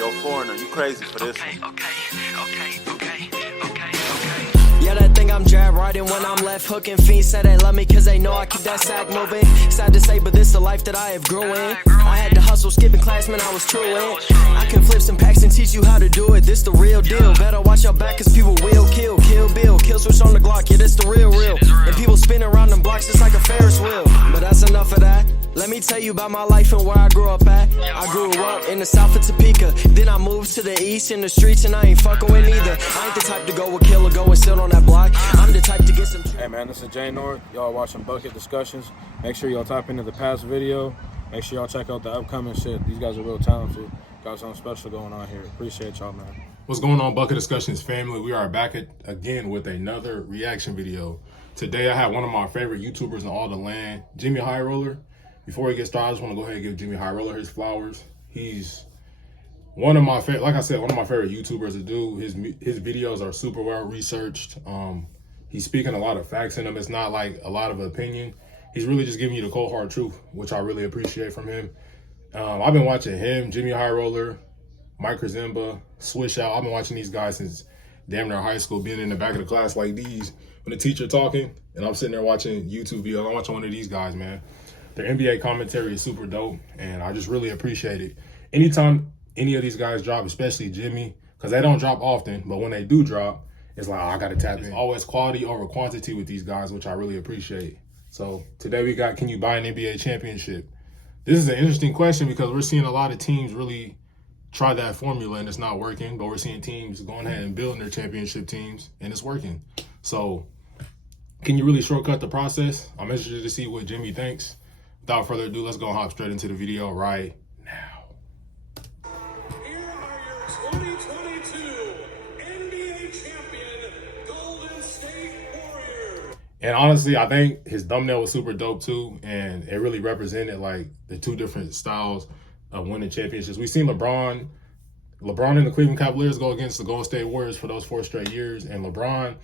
yo, foreigner, you crazy for this one. Yeah, they think I'm jab riding when I'm left hooking. Fiends say they love me cause they know I keep that sack moving. Sad to say, but this the life that I have grew in. I had to hustle, skipping class, man, I was true in. I can flip some packs and teach you how to do it. This the real deal. Better watch your back cause people will kill. Kill Bill, kill switch on the Glock, yeah, this the real. And people spin around them blocks just like a Ferris wheel. But that's enough of that. Let me tell you about my life and where I grew up at. I grew up in the south of Topeka. Then I moved to the east in the streets and I ain't fucking with neither. I ain't the type to go with kill or go and sit on that block. I'm the type to get some. Hey man, this is Jay North. Y'all watching Bucket Discussions. Make sure y'all tap into the past video. Make sure y'all check out the upcoming shit. These guys are real talented. Got something special going on here. Appreciate y'all, man. What's going on, Bucket Discussions family? We are back again with another reaction video. Today I have one of my favorite YouTubers in all the land, JxmyHighroller. Before we get started, I just want to go ahead and give JxmyHighroller his flowers. He's one of my favorite, like I said, one of my favorite YouTubers to do. His videos are super well researched. He's speaking a lot of facts in them. It's not like a lot of opinion. He's really just giving you the cold hard truth, which I really appreciate from him. I've been watching him, JxmyHighroller, Mike Zimba, Swish Out. I've been watching these guys since damn near high school, being in the back of the class like these when the teacher talking, and I'm sitting there watching YouTube videos. I'm watching one of these guys, man. Their NBA commentary is super dope, and I just really appreciate it. Anytime any of these guys drop, especially Jimmy, because they don't drop often, but when they do drop, it's like, oh, I got to tap in. It's always quality over quantity with these guys, which I really appreciate. So today we got, can you buy an NBA championship? This is an interesting question because we're seeing a lot of teams really try that formula and it's not working, but we're seeing teams going ahead and building their championship teams and it's working. So can you really shortcut the process? I'm interested to see what Jimmy thinks. Without further ado, let's go hop straight into the video right now. Here are your 2022 NBA champion, Golden State Warriors. And honestly, I think his thumbnail was super dope too, and it really represented like the two different styles of winning championships. We've seen LeBron and the Cleveland Cavaliers go against the Golden State Warriors for those 4 straight years, and LeBron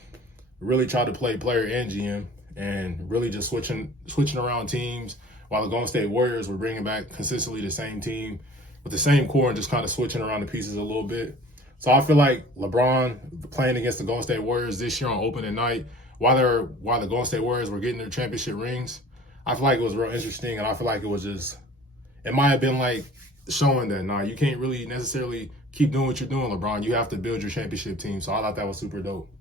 really tried to play player and GM and really just switching around teams, while the Golden State Warriors were bringing back consistently the same team with the same core and just kind of switching around the pieces a little bit. So I feel like LeBron playing against the Golden State Warriors this year on opening night, while the Golden State Warriors were getting their championship rings, I feel like it was real interesting, and I feel like it was just, it might have been like showing that, nah, you can't really necessarily keep doing what you're doing, LeBron. You have to build your championship team. So I thought that was super dope.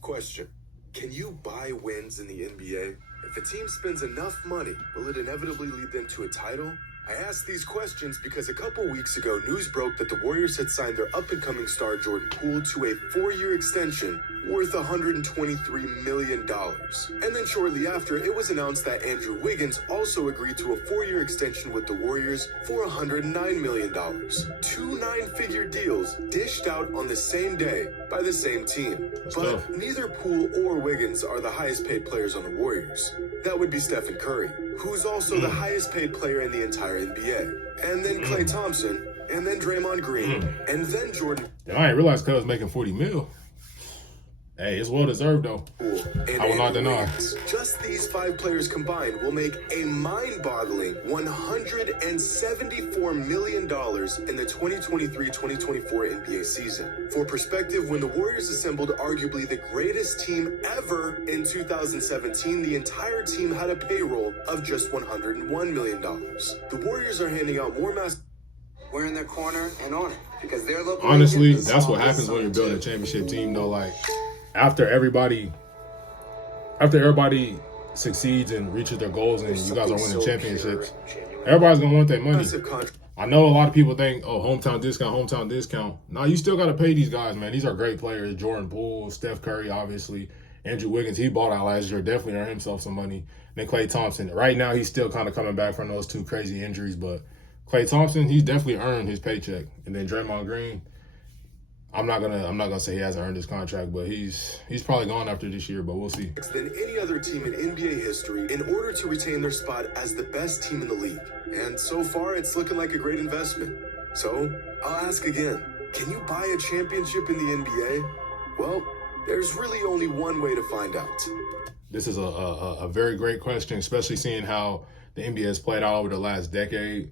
Question. Can you buy wins in the NBA? If a team spends enough money, will it inevitably lead them to a title? I asked these questions because a couple weeks ago, news broke that the Warriors had signed their up-and-coming star Jordan Poole to a 4-year extension worth $123 million. And then shortly after, it was announced that Andrew Wiggins also agreed to a 4-year extension with the Warriors for $109 million. 2 9-figure deals dished out on the same day by the same team. But neither Poole or Wiggins are the highest paid players on the Warriors. That would be Stephen Curry, who's also the highest paid player in the entire NBA. And then Klay Thompson, and then Draymond Green, and then Jordan. And I didn't realize Cuz was making 40 mil. Hey, it's well deserved though. I will not deny. Just these 5 players combined will make a mind-boggling $174 million in the 2023-2024 NBA season. For perspective, when the Warriors assembled arguably the greatest team ever in 2017, the entire team had a payroll of just $101 million. The Warriors are handing out more We're in their corner and on it because they're looking. Honestly, that's what happens when you're building a championship team though. Like after everybody succeeds and reaches their goals and you guys are winning championships, everybody's gonna want that money. I know a lot of people think, oh, hometown discount. No, you still gotta pay these guys, man. These are great players. Jordan Poole, Steph Curry, obviously. Andrew Wiggins, he bought out last year, definitely earned himself some money. Then Klay Thompson. Right now, he's still kind of coming back from those 2 crazy injuries, but Klay Thompson, he's definitely earned his paycheck. And then Draymond Green, I'm not gonna say he hasn't earned his contract, but he's probably gone after this year, but we'll see. Than any other team in NBA history in order to retain their spot as the best team in the league. And so far, it's looking like a great investment. So, I'll ask again, can you buy a championship in the NBA? Well, There's really only one way to find out. This is a very great question, especially seeing how the NBA has played out over the last decade.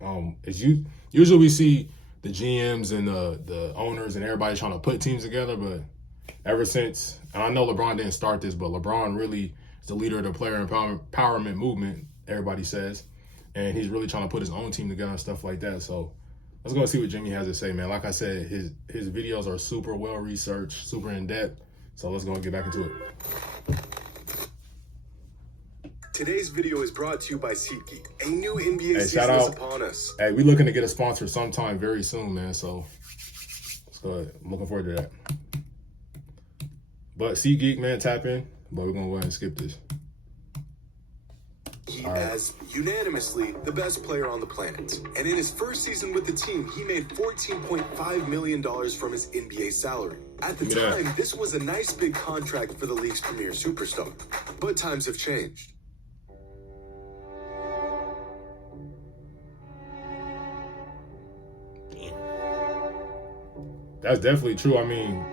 Usually we see the GMs and the owners and everybody trying to put teams together, but ever since, and I know LeBron didn't start this, but LeBron really is the leader of the player empowerment movement, everybody says, and he's really trying to put his own team together and stuff like that. So let's go see what Jimmy has to say, man. Like I said, his videos are super well researched, super in depth. So let's go and get back into it. Today's video is brought to you by SeatGeek. A new NBA season is upon us. Hey, we're looking to get a sponsor sometime very soon, man. So let's go ahead. I'm looking forward to that. But SeatGeek, man, tap in. But we're gonna go ahead and skip this. He is unanimously the best player on the planet. And in his first season with the team, he made $14.5 million from his NBA salary. At the time, this was a nice big contract for the league's premier superstar. But times have changed. That's definitely true. I mean,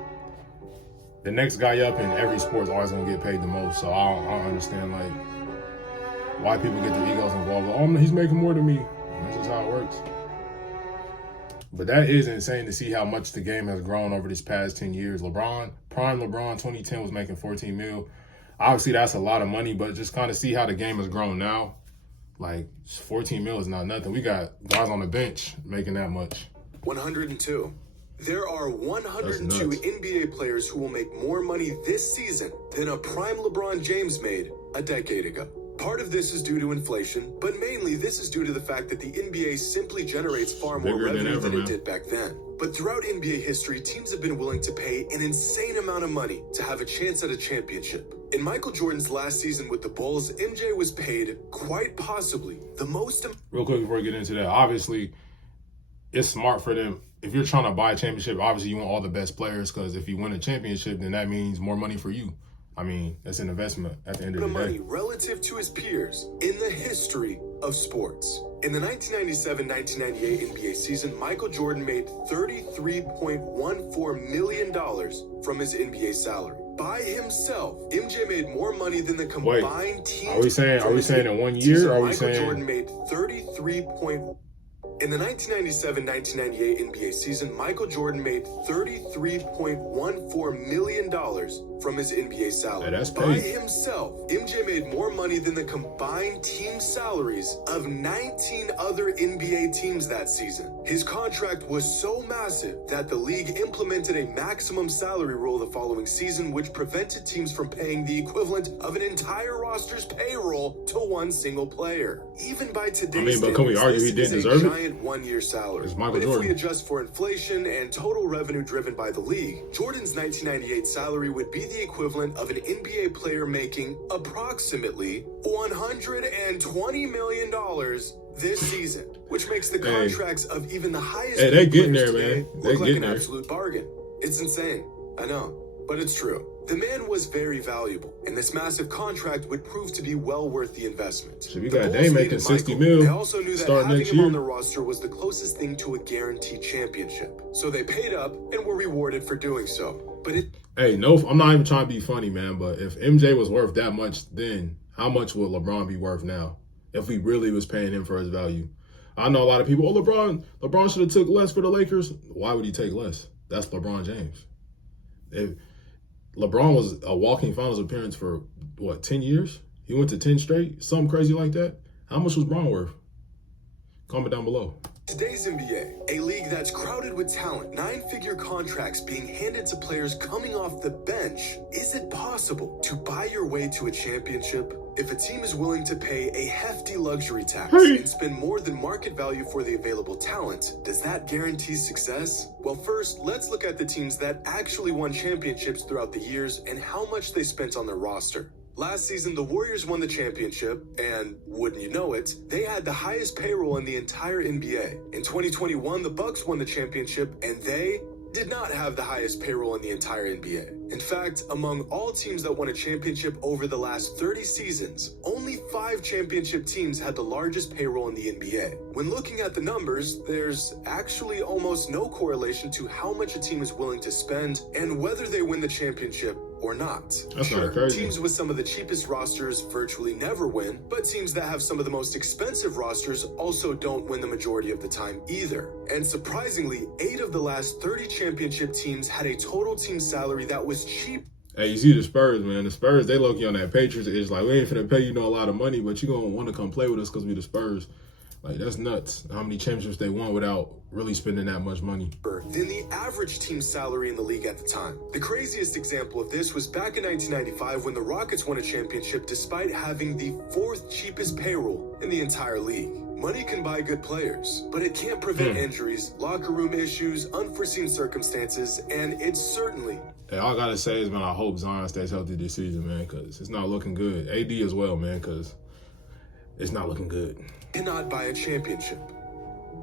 the next guy up in every sport is always gonna get paid the most. So I don't understand like why people get their egos involved. Like, oh, he's making more than me. That's just how it works. But that is insane to see how much the game has grown over these past 10 years. Prime LeBron, 2010 was making 14 mil. Obviously, that's a lot of money, but just kind of see how the game has grown now. Like 14 mil is not nothing. We got guys on the bench making that much. 102. There are 102 NBA players who will make more money this season than a prime LeBron James made a decade ago. Part of this is due to inflation, but mainly this is due to the fact that the NBA simply generates far more revenue than it did back then. But throughout NBA history, teams have been willing to pay an insane amount of money to have a chance at a championship. In Michael Jordan's last season with the Bulls, MJ was paid quite possibly the most. Real quick before we get into that, obviously, it's smart for them. If you're trying to buy a championship, obviously you want all the best players, because if you win a championship, then that means more money for you. I mean, that's an investment at the end of the day. Money relative to his peers in the history of sports. In the 1997-1998 NBA season, Michael Jordan made $33.14 million from his NBA salary. By himself, MJ made more money than the combined team. Are we saying in 1 year? Or are we saying Michael Jordan made In the 1997-1998 NBA season, Michael Jordan made $33.14 million from his NBA salary. That's By himself, MJ made more money than the combined team salaries of 19 other NBA teams that season. His contract was so massive that the league implemented a maximum salary rule the following season, which prevented teams from paying the equivalent of an entire roster's payroll to one single player. Even by today's but can we argue he didn't deserve it? One-year salary. It's Michael but Jordan. If we adjust for inflation and total revenue driven by the league, Jordan's 1998 salary would be the equivalent of an NBA player making approximately $120 million this season, which makes the contracts of even the highest they're getting players there, today man. They're look like getting an there. absolute bargain. It's insane. I know, but it's true. The man was very valuable, and this massive contract would prove to be well worth the investment. So we got Dame making 60 mil. They also knew that starting having next him year on the roster was the closest thing to a guaranteed championship. So they paid up and were rewarded for doing so. But I'm not even trying to be funny, man, but if MJ was worth that much then, how much would LeBron be worth now if we really was paying him for his value? I know a lot of people, LeBron should have took less for the Lakers. Why would he take less? That's LeBron James. If LeBron was a walking finals appearance for, 10 years? He went to 10 straight? Something crazy like that? How much was Bron worth? Comment down below. Today's NBA, a league that's crowded with talent, 9-figure contracts being handed to players coming off the bench. Is it possible to buy your way to a championship? If a team is willing to pay a hefty luxury tax and spend more than market value for the available talent, does that guarantee success? Well, first, let's look at the teams that actually won championships throughout the years and how much they spent on their roster. Last season, the Warriors won the championship, and wouldn't you know it, they had the highest payroll in the entire NBA. In 2021, the Bucks won the championship, and they did not have the highest payroll in the entire NBA. In fact, among all teams that won a championship over the last 30 seasons, only 5 championship teams had the largest payroll in the NBA. When looking at the numbers, there's actually almost no correlation to how much a team is willing to spend and whether they win the championship or not. That's Sure, not crazy. teams with some of the cheapest rosters virtually never win, but teams that have some of the most expensive rosters also don't win the majority of the time either. And surprisingly, 8 of the last 30 championship teams had a total team salary that was cheap. Hey, you see the Spurs, man. The Spurs, they low-key on that Patriots. It's like, we ain't finna pay you a lot of money, but you gonna want to come play with us because we the Spurs. Like, that's nuts. How many championships they won without really spending that much money. Than the average team salary in the league at the time. The craziest example of this was back in 1995 when the Rockets won a championship despite having the 4th cheapest payroll in the entire league. Money can buy good players, but it can't prevent injuries, locker room issues, unforeseen circumstances, and it's certainly... Hey, all I gotta say is, man, I hope Zion stays healthy this season, man, because it's not looking good. AD as well, man, because it's not looking good. Cannot buy a championship.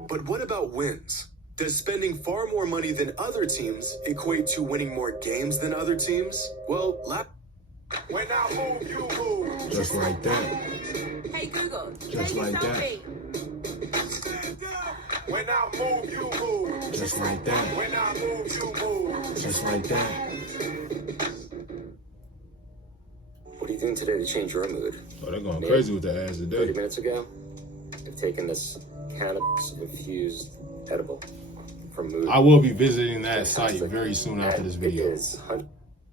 But what about wins? Does spending far more money than other teams equate to winning more games than other teams? Well, When I move, you move. Just like that. Hey Google, Just like that. When I move, you move. Just like that. When I move, you move. Just like that. What are you doing today to change your mood? Oh, they're going crazy with the ass 30 today. minutes ago, I've taken this cannabis-infused edible from Mood. I will be visiting that site very soon after this video.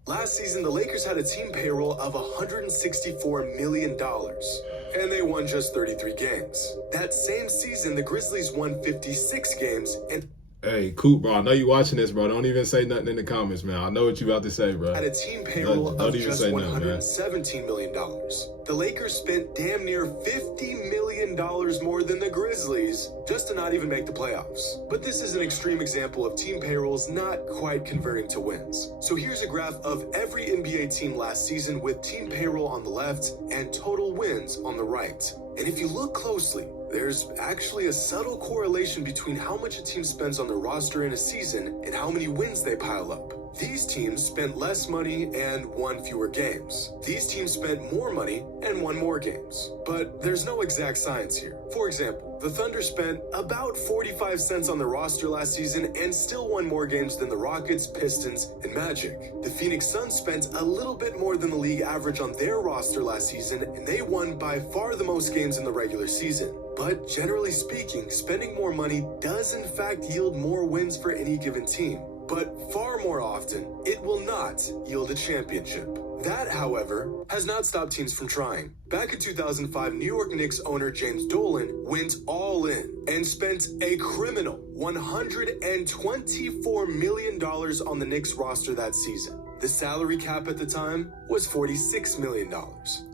last season, the Lakers had a team payroll of $164 million, and they won just 33 games. That same season, the Grizzlies won 56 games and Hey, Coop, bro, I know you watching this, bro. Don't even say nothing in the comments, man. I know what you about to say, bro. had a team payroll Don't of even just say nothing, man. $117 million. The Lakers spent damn near $50 million more than the Grizzlies just to not even make the playoffs. But this is an extreme example of team payrolls not quite converting to wins. So here's a graph of every NBA team last season with team payroll on the left and total wins on the right. And if you look closely, there's actually a subtle correlation between how much a team spends on their roster in a season and how many wins they pile up. These teams spent less money and won fewer games. These teams spent more money and won more games. But there's no exact science here. For example, the Thunder spent about 45 cents on their roster last season and still won more games than the Rockets, Pistons, and Magic. The Phoenix Suns spent a little bit more than the league average on their roster last season, and they won by far the most games in the regular season. But generally speaking, spending more money does in fact yield more wins for any given team. But far more often, it will not yield a championship. That, however, has not stopped teams from trying. Back in 2005, New York Knicks owner James Dolan went all in and spent a criminal $124 million on the Knicks roster that season. The salary cap at the time was $46 million.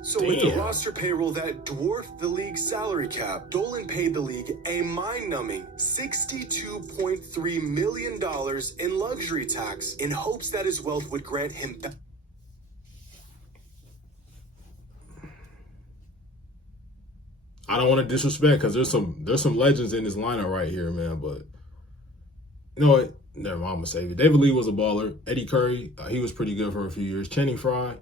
So with the roster payroll that dwarfed the league's salary cap, Dolan paid the league a mind-numbing $62.3 million in luxury tax in hopes that his wealth would grant him back. I don't want to disrespect because there's some legends in this lineup right here, man. But you know what? Never mind, I'm gonna save it. David Lee was a baller. Eddie Curry, he was pretty good for a few years. Channing Frye,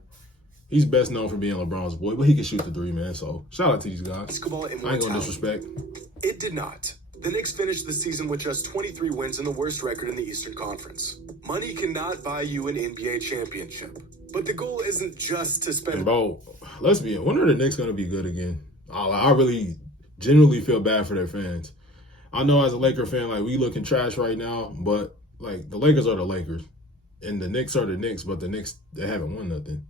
he's best known for being LeBron's boy, but he can shoot the three, man. So shout out to these guys. Basketball I ain't gonna disrespect. It did not. The Knicks finished the season with just 23 wins and the worst record in the Eastern Conference. Money cannot buy you an NBA championship. But the goal isn't just to spend... And bro, let's be honest. When are the Knicks gonna be good again? I really genuinely feel bad for their fans. I know as a Laker fan, like, we looking trash right now, but like, the Lakers are the Lakers and the Knicks are the Knicks, but the Knicks, they haven't won nothing.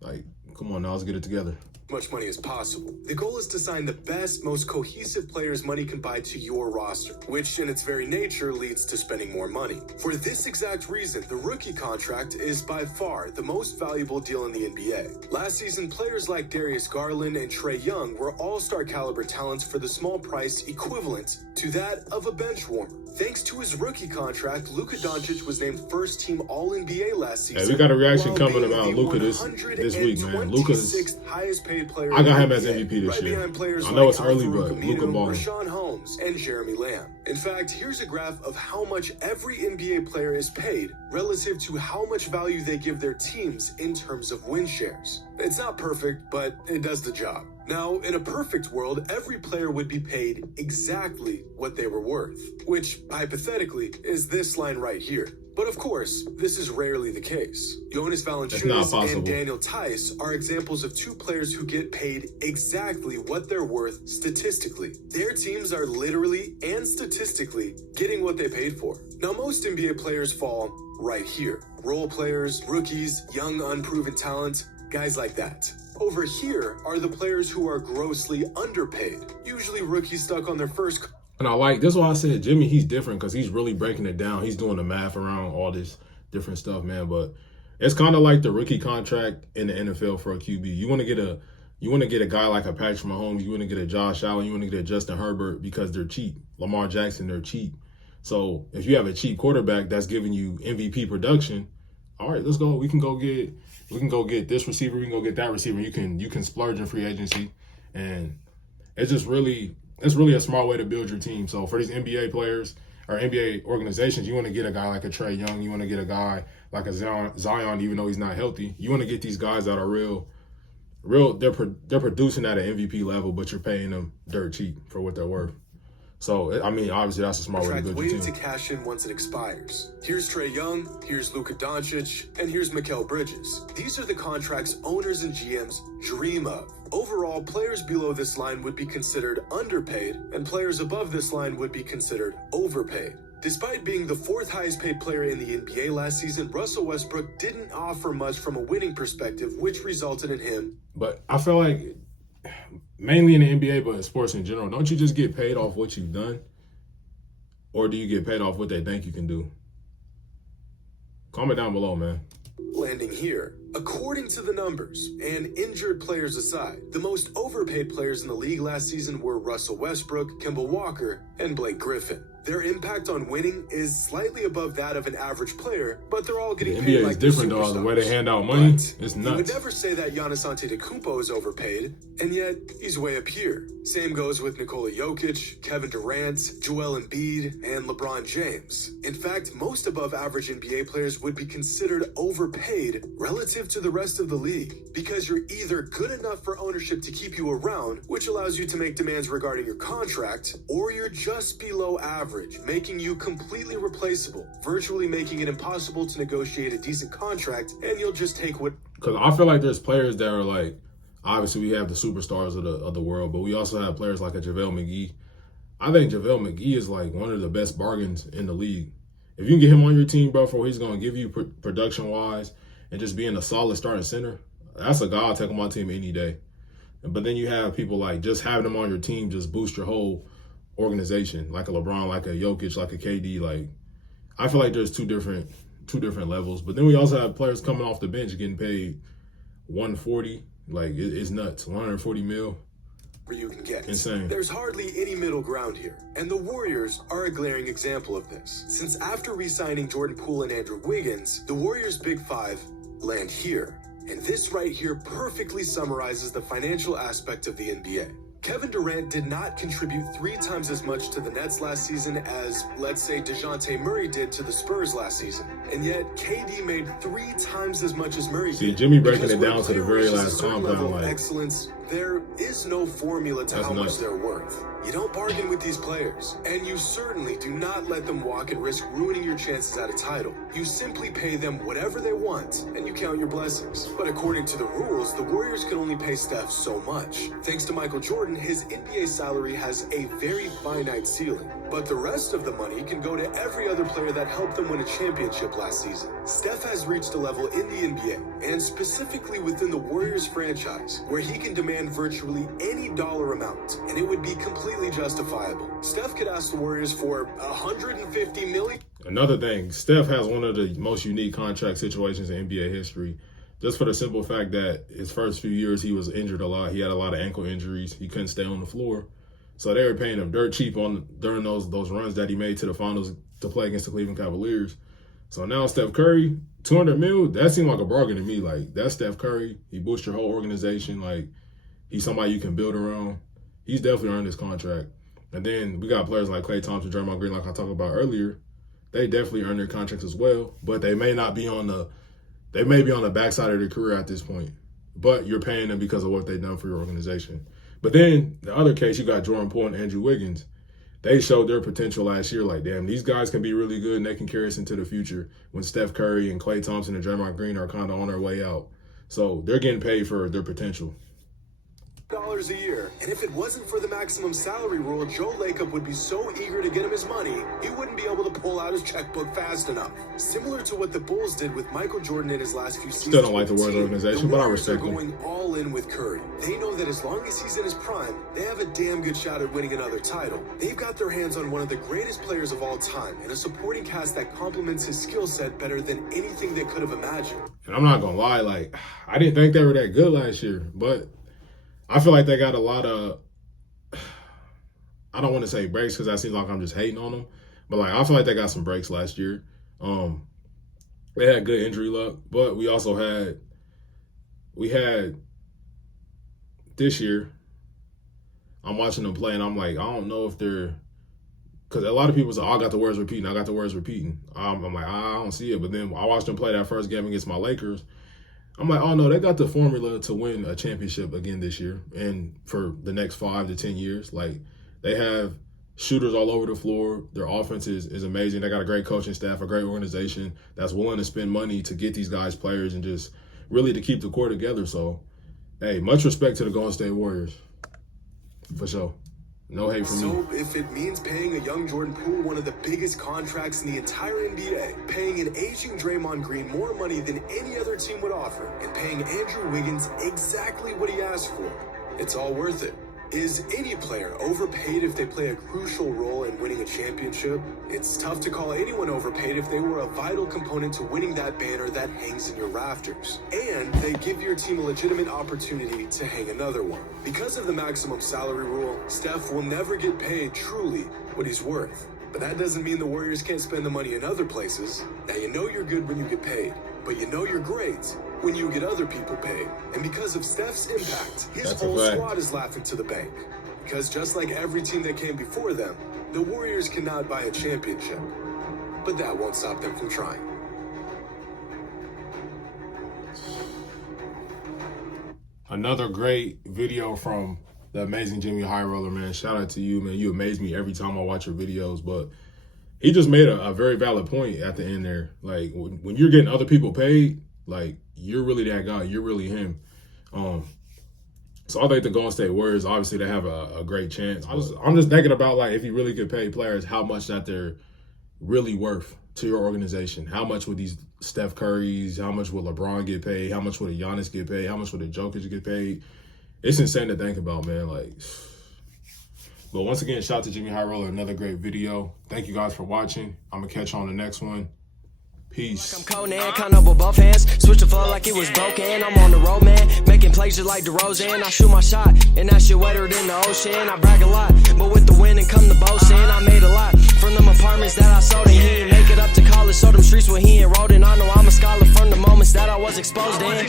Like, come on now, let's get it together. Much money as possible. The goal is to sign the best, most cohesive players money can buy to your roster, which in its very nature leads to spending more money. For this exact reason, the rookie contract is by far the most valuable deal in the NBA. Last season, players like Darius Garland and Trejon were all-star caliber talents for the small price equivalent to that of a bench warmer. Thanks to his rookie contract, Luka Doncic was named first-team All-NBA last season. Hey, we got a reaction coming about Luka this week, man. Luka's highest-paid player. I got him as MVP this year. I know it's early, but Luka balling. Rashawn Holmes and Jeremy Lamb. In fact, here's a graph of how much every NBA player is paid relative to how much value they give their teams in terms of win shares. It's not perfect, but it does the job. Now, in a perfect world, every player would be paid exactly what they were worth, which, hypothetically, is this line right here. But of course, this is rarely the case. Jonas Valanciunas and Daniel Theis are examples of two players who get paid exactly what they're worth statistically. Their teams are literally and statistically getting what they paid for. Now, most NBA players fall right here. Role players, rookies, young unproven talent, guys like that. Over here are the players who are grossly underpaid, usually rookies stuck on their first. And I like, this is why I said Jimmy, he's different because he's really breaking it down. He's doing the math around all this different stuff, man. But it's kind of like the rookie contract in the NFL for a QB. You want to get a guy like a Patrick Mahomes, you want to get a Josh Allen, you want to get a Justin Herbert because they're cheap. Lamar Jackson, they're cheap. So if you have a cheap quarterback that's giving you MVP production, all right, let's go. We can go get this receiver, we can go get that receiver. You can splurge in free agency, and it's really a smart way to build your team. So for these NBA players or NBA organizations, you want to get a guy like a Trejon, you want to get a guy like a Zion, even though he's not healthy. You want to get these guys that are real. They're producing at an MVP level, but you're paying them dirt cheap for what they're worth. So, I mean, obviously that's a smart way to build your team. Waiting to cash in once it expires. Here's Trae Young, here's Luka Doncic, and here's Mikal Bridges. These are the contracts owners and GMs dream of. Overall, players below this line would be considered underpaid, and players above this line would be considered overpaid. Despite being the fourth highest paid player in the NBA last season, Russell Westbrook didn't offer much from a winning perspective, which resulted in him. But I feel like, mainly in the NBA, but in sports in general, don't you just get paid off what you've done? Or do you get paid off what they think you can do? Comment down below, man. Landing here. According to the numbers, and injured players aside, the most overpaid players in the league last season were Russell Westbrook, Kemba Walker, and Blake Griffin. Their impact on winning is slightly above that of an average player, but they're all getting paid like the NBA is different, though. The way they hand out money, it's nuts. You would never say that Giannis Antetokounmpo is overpaid, and yet he's way up here. Same goes with Nikola Jokic, Kevin Durant, Joel Embiid, and LeBron James. In fact, most above average NBA players would be considered overpaid relative to the rest of the league, because you're either good enough for ownership to keep you around, which allows you to make demands regarding your contract, or you're just below average, making you completely replaceable, virtually making it impossible to negotiate a decent contract, and you'll just take what. Because I feel like there's players that are like, obviously we have the superstars of the world, but we also have players like a JaVale McGee. I think JaVale McGee is like one of the best bargains in the league. If you can get him on your team, bro, for what he's going to give you production-wise and just being a solid starting center, that's a guy I'll take on my team any day. But then you have people like just having them on your team just boost your whole organization, like a LeBron, like a Jokic, like a KD. Like, I feel like there's two different levels. But then we also have players coming off the bench getting paid $140. Like, it's nuts. $140 mil. You can get. Insane. There's hardly any middle ground here, and the Warriors are a glaring example of this. Since after re-signing Jordan Poole and Andrew Wiggins, the Warriors' Big Five land here. And this right here perfectly summarizes the financial aspect of the NBA. Kevin Durant did not contribute 3 times as much to the Nets last season as, let's say, DeJounte Murray did to the Spurs last season. And yet, KD made 3 times as much as Murray did. See, Jimmy breaking it down to the very last compound. Like, excellence, there is no formula to how much they're worth. You don't bargain with these players, and you certainly do not let them walk and risk ruining your chances at a title. You simply pay them whatever they want, and you count your blessings. But according to the rules, the Warriors can only pay Steph so much. Thanks to Michael Jordan, his NBA salary has a very finite ceiling. But the rest of the money can go to every other player that helped them win a championship last season. Steph has reached a level in the NBA, and specifically within the Warriors franchise, where he can demand virtually any dollar amount, and it would be completely justifiable. Steph could ask the Warriors for $150 million. Another thing, Steph has one of the most unique contract situations in NBA history, just for the simple fact that his first few years he was injured a lot. He had a lot of ankle injuries. He couldn't stay on the floor. So they were paying him dirt cheap during those runs that he made to the finals to play against the Cleveland Cavaliers. So now Steph Curry, $200 million, that seemed like a bargain to me. Like, that's Steph Curry. He boosts your whole organization. Like, he's somebody you can build around. He's definitely earned his contract. And then we got players like Klay Thompson, Draymond Green, like I talked about earlier. They definitely earn their contracts as well, but they may not be on the backside of their career at this point. but you're paying them because of what they've done for your organization. But then the other case, you got Jordan Poole and Andrew Wiggins. They showed their potential last year. Like, damn, these guys can be really good and they can carry us into the future when Steph Curry and Klay Thompson and Draymond Green are kind of on their way out. So they're getting paid for their potential. $1 a year, and if it wasn't for the maximum salary rule, Joe Lacob would be so eager to get him his money, he wouldn't be able to pull out his checkbook fast enough. Similar to what the Bulls did with Michael Jordan in his last few seasons. Still don't like the Warriors organization, but I respect them. Going all in with Curry. They know that as long as he's in his prime, they have a damn good shot at winning another title. They've got their hands on one of the greatest players of all time, and a supporting cast that complements his skill set better than anything they could have imagined. And I'm not gonna lie, like, I didn't think they were that good last year, but I feel like they got a lot of, I don't want to say breaks because that seems like I'm just hating on them, but like I feel like they got some breaks last year. They had good injury luck, but we also had this year, I'm watching them play and I'm like, I don't know if they're, because a lot of people say, oh, I got the Warriors repeating. I'm like, I don't see it. But then I watched them play that first game against my Lakers. I'm like, oh, no, they got the formula to win a championship again this year and for the next 5 to 10 years. Like, they have shooters all over the floor. Their offense is amazing. They got a great coaching staff, a great organization that's willing to spend money to get these guys players and just really to keep the core together. So, hey, much respect to the Golden State Warriors. For sure. No hate from me. So if it means paying a young Jordan Poole one of the biggest contracts in the entire NBA, paying an aging Draymond Green more money than any other team would offer, and paying Andrew Wiggins exactly what he asked for, it's all worth it. Is any player overpaid if they play a crucial role in winning a championship? It's tough to call anyone overpaid if they were a vital component to winning that banner that hangs in your rafters. And they give your team a legitimate opportunity to hang another one. Because of the maximum salary rule, Steph will never get paid truly what he's worth. But that doesn't mean the Warriors can't spend the money in other places. Now, you know you're good when you get paid, but you know you're great when you get other people paid. And because of Steph's impact, his whole squad is laughing to the bank. Because just like every team that came before them, the Warriors cannot buy a championship. But that won't stop them from trying. Another great video from the amazing JxmyHighroller, man. Shout out to you, man. You amaze me every time I watch your videos. But he just made a very valid point at the end there. Like, when you're getting other people paid, like, you're really that guy. You're really him. So I think the Golden State Warriors, obviously, they have a great chance. I'm just thinking about, like, if you really could pay players, how much that they're really worth to your organization. How much would these Steph Currys, how much would LeBron get paid? How much would a Giannis get paid? How much would a Jokic get paid? It's insane to think about, man. Like, but once again, shout out to JxmyHighroller, another great video. Thank you guys for watching. I'm going to catch you on the next one. Peace. Like I'm Conan, count up with both hands. Switch the flow like it was broken. I'm on the road, man. Making plays just like DeRozan. I shoot my shot, and that shit wetter than the ocean. I brag a lot, but with the wind and come the boasting. I made a lot from them apartments that I sold. And he didn't make it up to college, so them streets where he enrolled in. I know I'm a scholar from the moments that I was exposed in.